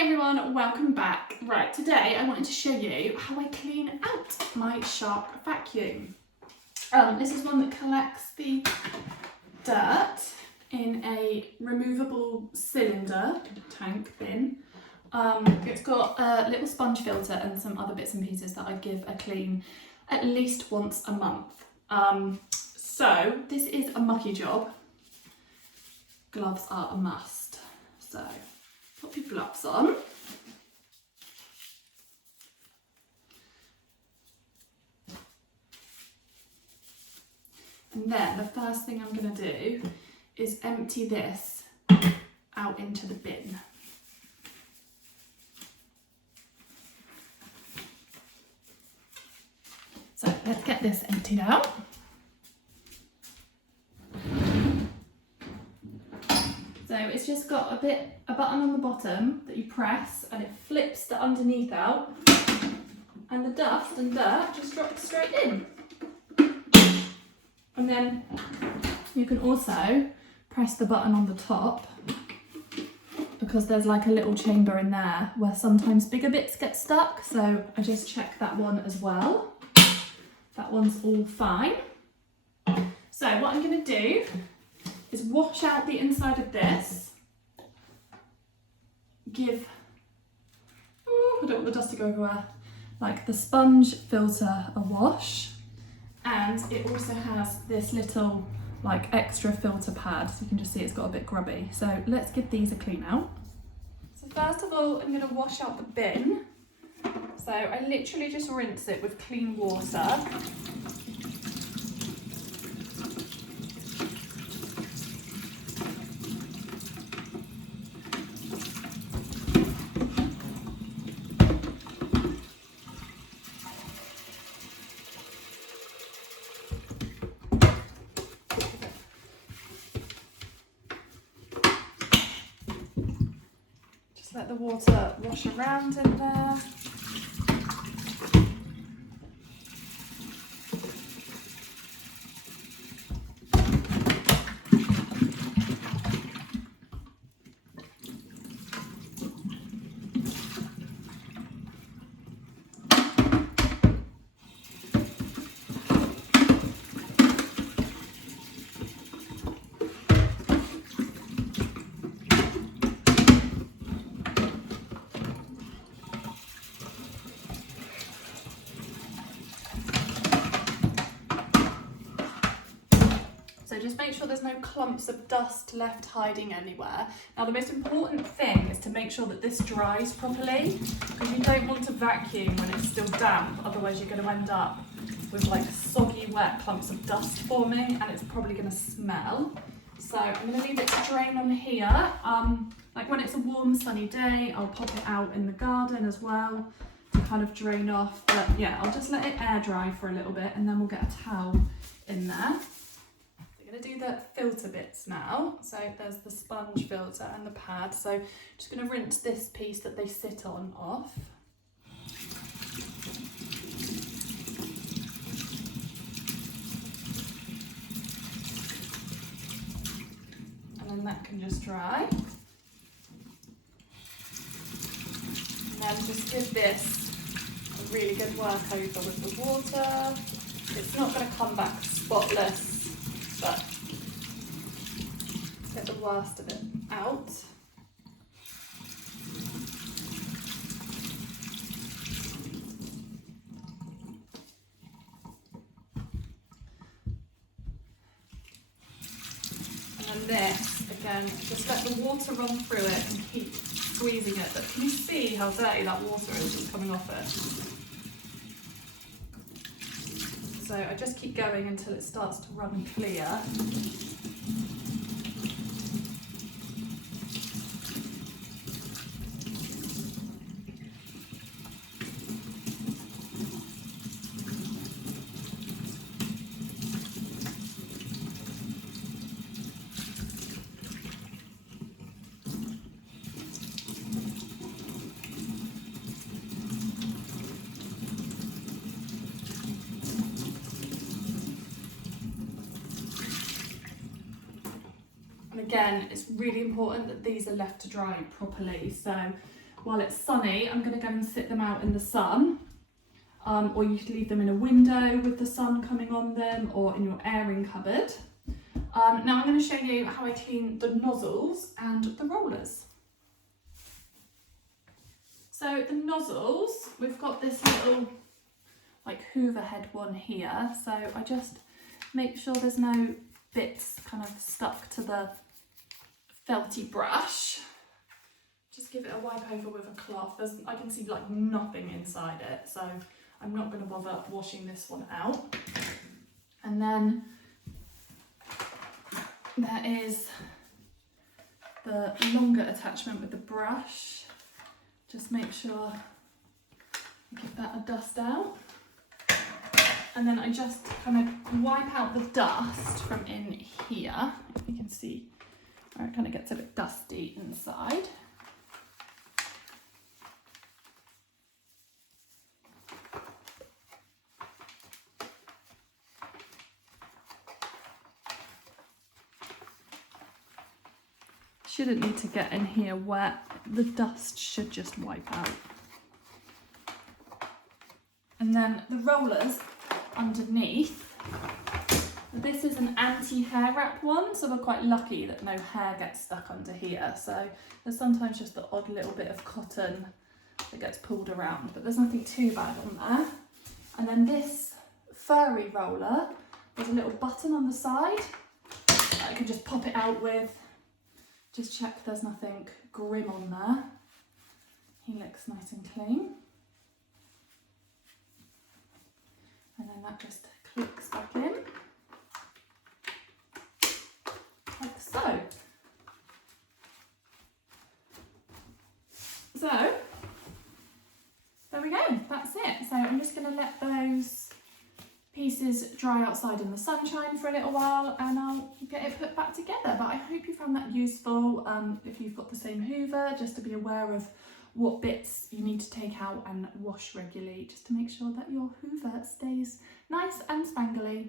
Hey everyone, welcome back. Right, today I wanted to show you how I clean out my shark vacuum. This is one that collects the dirt in a removable cylinder tank bin. It's got a little sponge filter and some other bits and pieces that I give a clean at least once a month. So this is a mucky job. Gloves are a must. So put your gloves on. And then the first thing I'm going to do is empty this out into the bin. So let's get this emptied out. So it's just got a button on the bottom that you press and it flips the underneath out and the dust and dirt just drops straight in. And then you can also press the button on the top because there's like a little chamber in there where sometimes bigger bits get stuck. So I just check that one as well. That one's all fine. So what I'm going to do is wash out the inside of this. I don't want the dust to go everywhere. Like the sponge filter a wash. And it also has this little like extra filter pad, so you can just see it's got a bit grubby. So let's give these a clean out. So first of all, I'm going to wash out the bin. So I literally just rinse it with clean water. Let the water wash around in there. So just make sure there's no clumps of dust left hiding anywhere. Now the most important thing is to make sure that this dries properly, because you don't want to vacuum when it's still damp, otherwise you're going to end up with like soggy wet clumps of dust forming and it's probably going to smell. So I'm going to leave it to drain on here. Like when it's a warm sunny day, I'll pop it out in the garden as well to kind of drain off. But yeah, I'll just let it air dry for a little bit and then we'll get a towel in there. I'm going to do the filter bits now. So there's the sponge filter and the pad. So I'm just going to rinse this piece that they sit on off. And then that can just dry. And then just give this a really good work over with the water. It's not going to come back spotless, but get the worst of it out. And then this, again, just let the water run through it and keep squeezing it. But can you see how dirty that water is just coming off it? So I just keep going until it starts to run clear. And again, it's really important that these are left to dry properly. So while it's sunny, I'm going to go and sit them out in the sun. Or you could leave them in a window with the sun coming on them, or in your airing cupboard. Now I'm going to show you how I clean the nozzles and the rollers. So the nozzles, we've got this little like hoover head one here, so I just make sure there's no bits kind of stuck to the felty brush. Just give it a wipe over with a cloth. I can see like nothing inside it, so I'm not going to bother washing this one out. And then there is the longer attachment with the brush. Just make sure you give that a dust out. And then I just kind of wipe out the dust from in here. If you can see where it kind of gets a bit dusty inside. Shouldn't need to get in here where the dust should just wipe out. And then the rollers underneath. This is an anti-hair wrap one, so we're quite lucky that no hair gets stuck under here. So there's sometimes just the odd little bit of cotton that gets pulled around, but there's nothing too bad on there. And then this furry roller, there's a little button on the side that I can just pop it out with. Just check there's nothing grim on there. He looks nice and clean. And then that just clicks back in. Like so. So, there we go, that's it. So I'm just going to let those pieces dry outside in the sunshine for a little while, and I'll get it put back together. But I hope you found that useful. If you've got the same hoover, just to be aware of what bits you need to take out and wash regularly, just to make sure that your hoover stays nice and spangly.